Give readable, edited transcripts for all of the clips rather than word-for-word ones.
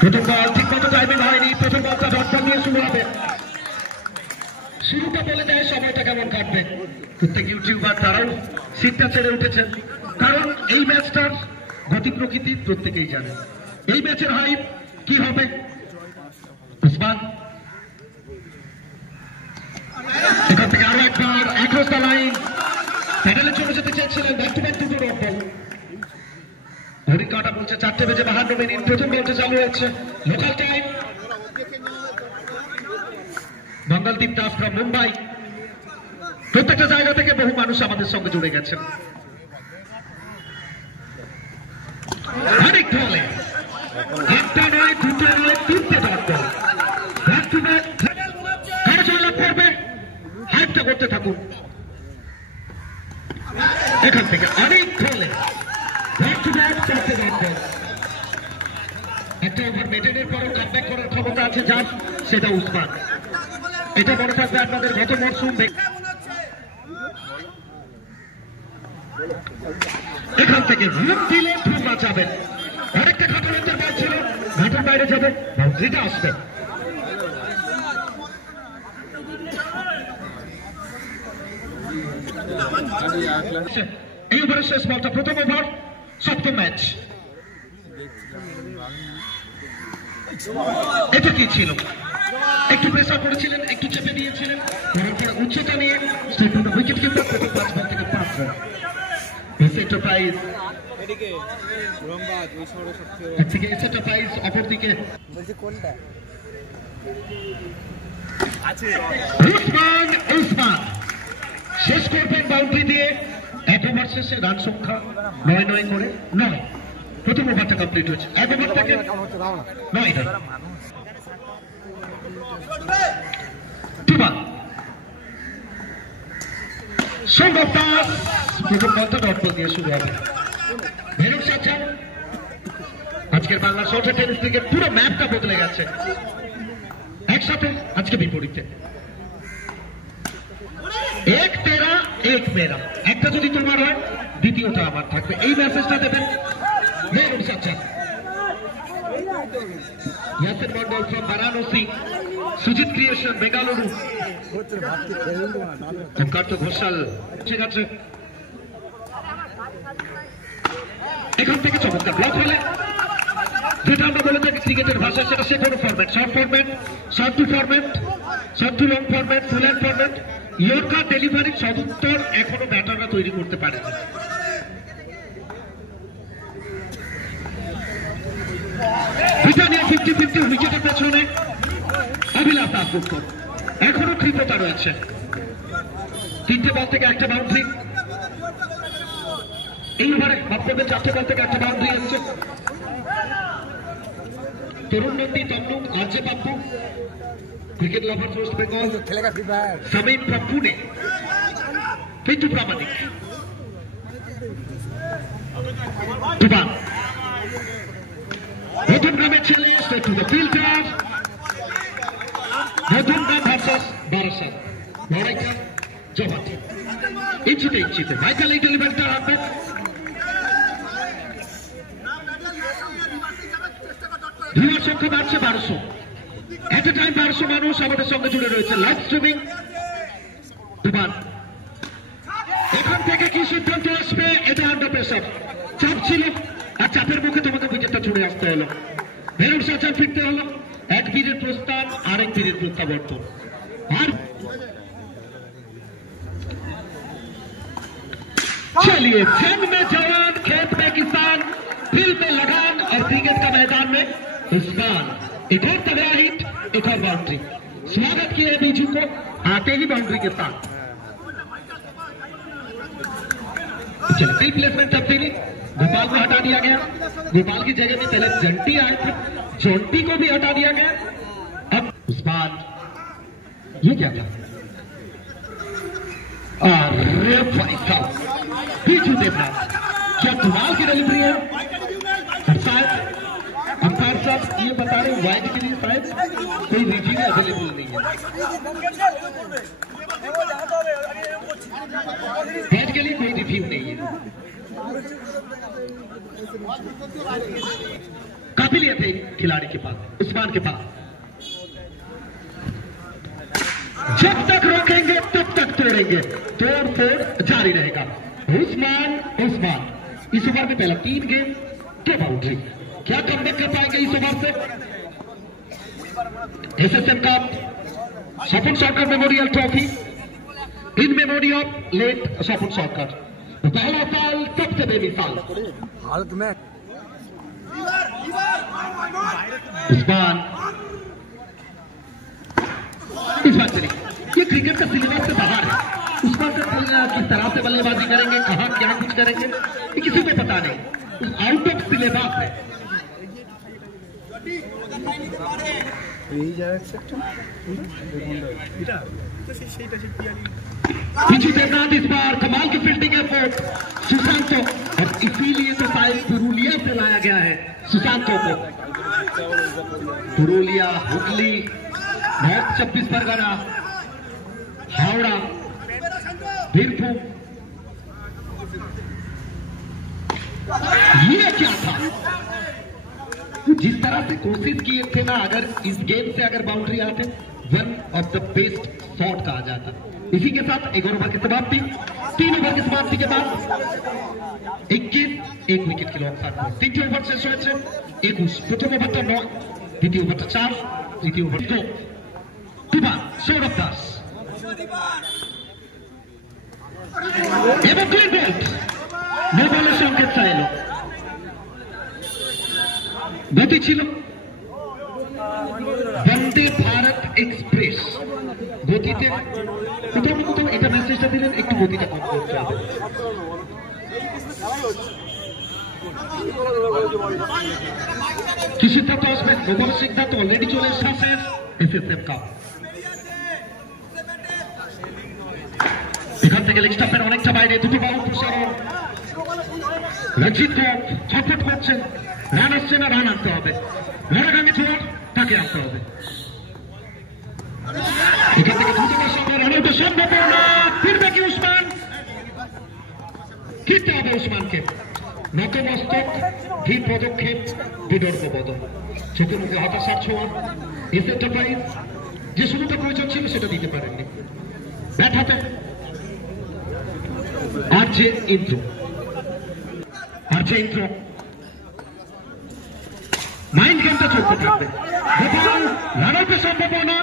প্রথম বল ঠিক মতো টাইমিং হয়নি, প্রথম বলটা ডট বল দিয়ে শুরু হবে। শুরুটা বলে দেয় সময়টা কেমন কাটবে। প্রত্যেক ইউটিউবার তারাও সিটটা ছেড়ে উঠেছেন, কারণ এই ম্যাচটার গতি প্রকৃতি প্রত্যেকেই জানে। এই ম্যাচের হাইপ কি হবে। উসমান এখান থেকে আরো একবার অ্যাক্রস দ্য লাইন, প্যাডেলে চলে যেতে চেয়েছিলেন, ব্যাক টু ব্যাক দুটো ডট বল। ঘড়ির কাঁটা বলছে 4:52 প্রথম বলটা চালু হচ্ছে। Local time Mangaldeep Das from Mumbai. প্রত্যেকটা জায়গা থেকে বহু মানুষ আমাদের সঙ্গে জুড়ে গেছেন। অনেক বলে একটা নয়, দুটো নয়, তিনটে dot ball. Back to back কারা জয়লাভ করবে, হাইপটা করতে থাকুন। এখান থেকে অনেক বলে ব্যাক টু ব্যাক চারটে ডট বল। একটা ওভার মেডেনের পরও কামব্যাক করার ক্ষমতা আছে যার, সেটা উসমান। এটা মনে থাকবে আপনাদের গত মরশুম। এখান থেকে রুম দিলে রুম বাঁচাবেন। অনেকটা ঘাটলের ম্যাচ ছিল, ঘাটের বাইরে যাবে, বাউন্ডারিটা আসবে। এই ওভারের শেষ বলটা, প্রথম ওভার, সপ্তম ম্যাচ। এটা কি ছিল, একটু প্রেসার করেছিলেন, একটু চেপে দিয়েছিলেন, উচ্চতা নিয়ে উইকেট কিপার প্রথম 5 বল থেকে 5 রান। এন্টারপ্রাইজ একদিকে এন্টারপ্রাইজ, অপরদিকে উসমান শেষ করবেন বাউন্ডারি দিয়ে। এক ওভার শেষে রান সংখ্যা 9 করে 9। প্রথম ওভারটা কমপ্লিট হয়েছে, এক ওভার থেকে 9 রান। সম্ভব দাস প্রথম বলটা ডট বল দিয়ে শুরু হবে। ভেনুর সাথে আজকের বাংলা শর্ট টেনিস ক্রিকেট পুরো ম্যাপটা বদলে গেছে একসাথে, আজকে বিপরীতে। এক তেরা এক মেরা, একটা যদি তোমার হয় দ্বিতীয়টা আমার থাকবে, এই মেসেজটা দেবেন ভেনুর সাথে। ইয়াসিন মন্ডল ফ্রম বারাণসী, সুজিত ক্রিয়েশন বেঙ্গালুরু, ওমকার ঘোষাল ঠিক আছে। এখান থেকে চমৎকার ব্লক হলে, যেটা আমরা বলে থাকি ক্রিকেটের ভাষা, সেটা সে কোনো format, short format, short to format, short to long format, full hand format, yorker delivery সদুত্তর এখনো ব্যাটাররা তৈরি করতে পারে। ব্রিটানিয়া 50-50 উইকেটের পেছনে অভিলাষ দাসগুপ্ত, এখনো কৃপতা রয়েছে। 3টে বল থেকে একটা বাউন্ডারি, এই ওভারে বক্তব্যে 4টে বল থেকে একটা বাউন্ডারি এসছে। Tarun Nandi, Tamluk, RJ Pappu, cricket lover west Bengal, Samim from Pune, Pintu Pramanik, Tufan নতুন গ্রামের ছেলে, স্ট্রেট টু দ্য ফিল্টার। নতুন গ্রাম ভার্সাস বারাসাত, লড়াইটা জমাতে ইঞ্চিতে ইঞ্চিতে। মাইকেল এই ডেলিভারিটা রাখবে, ভিউয়ার সংখ্যা বাড়ছে 1200। এট এ টাইম 1200 মানুষ আমাদের সঙ্গে জুড়ে রয়েছে লাইভ স্ট্রিমিং। তুফান এখান থেকে কি সিদ্ধান্ত আসবে, এটা আন্ডার প্রেসার। চাপ ছিল, আর চাপের মুখে তোমাকে উইকেটটা ছুড়ে আসতে হলো। ভেনুর সাথে ফিরতে হলো, এক বীরের প্রস্থান, আরেক বীরের প্রত্যাবর্তন। আর चलिए, जंग में जवान, खेत में किसान, दिल में लगान और क्रिकेट का मैदान में उस्मान। एक और तगड़ा हिट, एक और बाउंड्री। स्वागत किया है बीजू को आते ही बाउंड्री के साथ। चलिए प्लेसमेंट तब्दीली, गोपाल को हटा दिया गया। गोपाल की जगह में पहले जंटी आए थे, जंटी को भी हटा दिया गया। अब उस्मान, ये क्या था? अरे भाई साहब, बीजू देवनाथ, क्या कमाल की डिलीवरी है। अंपायर साहब ये बता रहे वाइड के लिए शायद कोई रिव्यू अवेलेबल नहीं है, बैट के लिए कोई रिव्यू नहीं है। काबिलियत है खिलाड़ी के पास, उस्मान के पास। जब तक रोकेंगे तब तक तोड़ेंगे, तोड़ फोड़ जारी रहेगा। उस्मान इस ओवर में पहला 3 गेंद के बाउंड्री, क्या कमबैक कर पाएंगे इस ओवर से? SSM cup Swapan Sarkar memorial trophy in memory of late Swapan Sarkar. पहला साल सबसे बेमिसाल हालत में उस्मान इस बात से नहीं, ये क्रिकेट का सिलेबस से बाहर है। उस्मान से किस तरह से बल्लेबाजी करेंगे, कहां क्या कुछ करेंगे, ये किसी को पता नहीं, आउट ऑफ सिलेबस है। पीछे देवनाथ इस बार कमाल की फील्डिंग है सुशांतो, और इसीलिए तो शायद पुरुलिया से लाया गया है सुशांतो को। पुरुलिया, हुगली, नॉर्थ 24 परगना, हावड़ा, बीरभूम, ये क्या था? जिस तरह से कोशिश किए थे ना, अगर इस गेम से अगर बाउंड्री आते, one of the best shot कहा जाता। इसी के साथ 11 ओवर की समाप्ति, 3 ओवर की समाप्ति के बाद 21 1 विकेट के लॉस। 3 ओवर शेष হয়েছে 21। প্রথম ওভারটা 9, দ্বিতীয় ওভারটা 4, তৃতীয় ওভার 2। তুফান সৌরভ দাস এবং ক্লিন বোল্ড, নো বলের সংকেত চাইল। গতি ছিল বন্দে ভারত এক্সপ্রেস, গতিতে কোথাও এটা মেসেজটা দিলেন একটু গতিটা কম করতে হবে। কি সিদ্ধান্ত আসবে? নোবল সিদ্ধান্ত অলরেডি চলে এসেছে এসএসএম কাপ। এখান থেকে লেগ স্টাম্পের অনেকটা বাইরে, দুটো বল প্রসারণ। রঞ্জিত কপ ছটফট করছেন, রান আসছে না, রান আনতে হবে। লড়াগামী ছোড় তাকে আনতে হবে। এখান থেকে দ্রুততার সঙ্গে রান আউট সম্ভব না, ফিরবে কি উসমান? ফিরতে হবে উসমানকে। নতমস্তক, ধীর পদক্ষেপ, বিদর্ভ বদল, চোখে মুখে হতাশার ছোঁয়া। এস এন্টারপ্রাইজ যে শুরুটা প্রয়োজন ছিল সেটা দিতে পারেননি। ব্যাট হাতে আরজে ইন্দ্র, মাইন্ড গেমটা চলতে থাকবে। গোপাল রান আউটের সম্ভাবনা,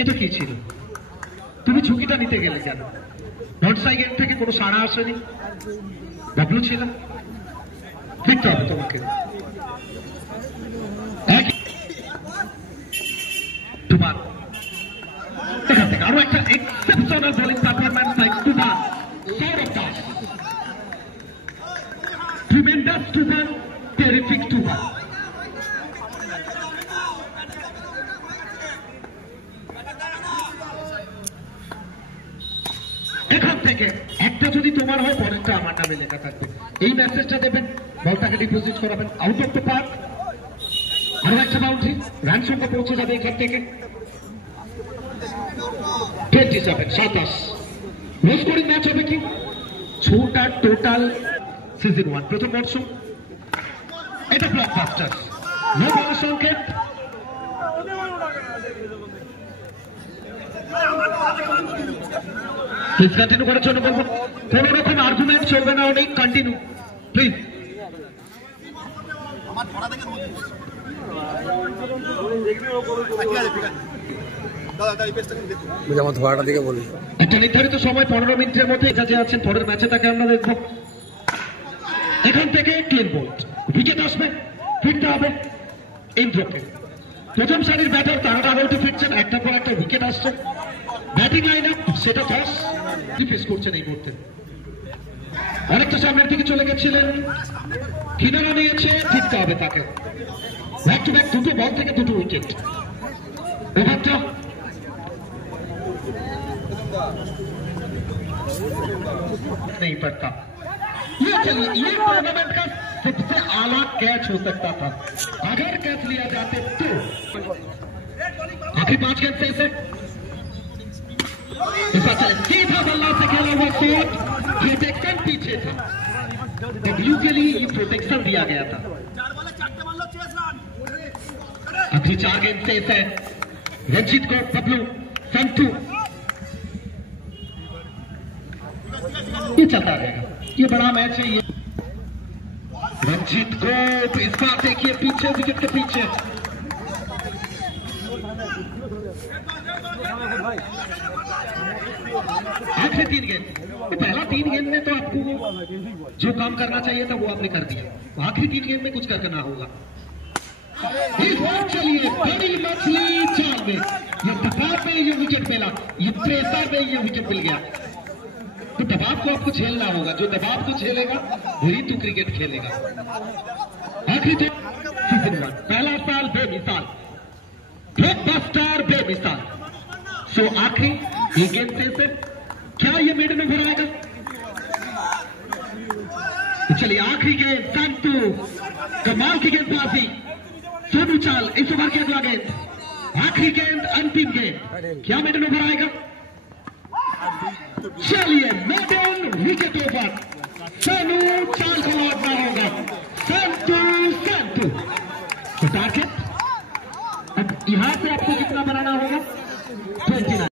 এটা কি ছিল? তুমি ঝুঁকিটা নিতে গেলে কেন? নর্থ সাইড থেকে কোনো সাড়া আসেনি, বাবলু ছিল, ফিরতে হবে তোমাকে। তুফান এখান থেকে আরো একটা এক্সেপশনাল বোলিং পারফরম্যান্স লাইক তুফান, সৌরভ দাস, ট্রিমেন্ডাস তুফান, টেরিফিক তুফান। এখান থেকে একটা যদি তোমার হয়, পরেরটা আমার নামে লেখা থাকবে। এই মেসেজটা দেবেন, বলটাকে ডিপোজিট করাবেন আউট অফ দ্য পার্ক। আরো একটা বাউন্ডারি, রান সংখ্যা পৌঁছে যাবে এখান থেকে 27। নো স্কোরিং ম্যাচ হবে কি? 6টা টোটাল সিজন 1 প্রথম মরশুম, এটা ব্লকবাস্টার। নো বলের সংকেত, প্লিজ কন্টিনিউ করার জন্য বলবো। কোন রকম আর্গুমেন্ট চলবে না, অনেক কন্টিনিউ প্লিজ। একটা নির্ধারিত সময় 15 মিনিটের মধ্যে এটা যে আছেন পরের ম্যাচে তাকে আমরা দেখবো। এখান থেকে ক্লিন বোল্ড, উইকেট আসবে, ফিরতে হবে ইন্দ্রকে। প্রথম সারির ব্যাটার তারা রান আউটে ফিরছেন, একটার পর একটা উইকেট আসছে। ব্যাটিং লাইন আপ সেটা 10 ফেস করছেন এই মুহূর্তে। অনেকটা সামনের দিকে চলে গেছিলেন, কিনারা নিয়েছে, ফিরতে হবে তাকে। ব্যাক টু ব্যাক দুটো বল থেকে দুটো উইকেট। ওভারটা नहीं पड़ता। ये चलिए, ये टूर्नामेंट का सबसे आला कैच हो सकता था अगर कैच लिया जाते तो। आखिर 5 गेंद से सीधा बल्ला से खेला हुआ शॉट, ये देखकर पीछे था। डब्ल्यू के लिए ये प्रोटेक्शन दिया गया था। अभी 4 गेंद शेष है। रंजीत को बबलू संतू ये चलता रहेगा, ये बड़ा मैच है। ये रंजीत को इस बार देखिए पीछे, विकेट के पीछे आखिरी 3 गेंद। तो पहला 3 गेंद में तो आपको जो काम करना चाहिए था वो आपने कर दिया, आखिरी 3 गेंद में कुछ करना होगा। इस बार चलिए बड़ी मछली जाल में, ये दबाव में ये विकेट मिला, ये प्रेशर में ये विकेट मिल गया। तो दबाव को आपको झेलना होगा, जो दबाव को झेलेगा वही तो क्रिकेट खेलेगा। आखिरी तो सीजन 1 पहला साल बेमिसाल, ब्लॉकबस्टर बेमिसाल। सो आखिरी 1 गेंद से क्या ये मेडन ओवर आएगा? तो चलिए आखिरी गेंद संतू, कमाल की गेंदबाजी सोनू चाल। इस ओवर की अगला गेंद, आखिरी गेंद, अंतिम गेंद, क्या मेडन ओवर आएगा? चलिए मेडन विकेट ओवर, सोनू चाल को लौटना होगा। संतू तो टारगेट अब यहां से आपको कितना बनाना होगा? 29।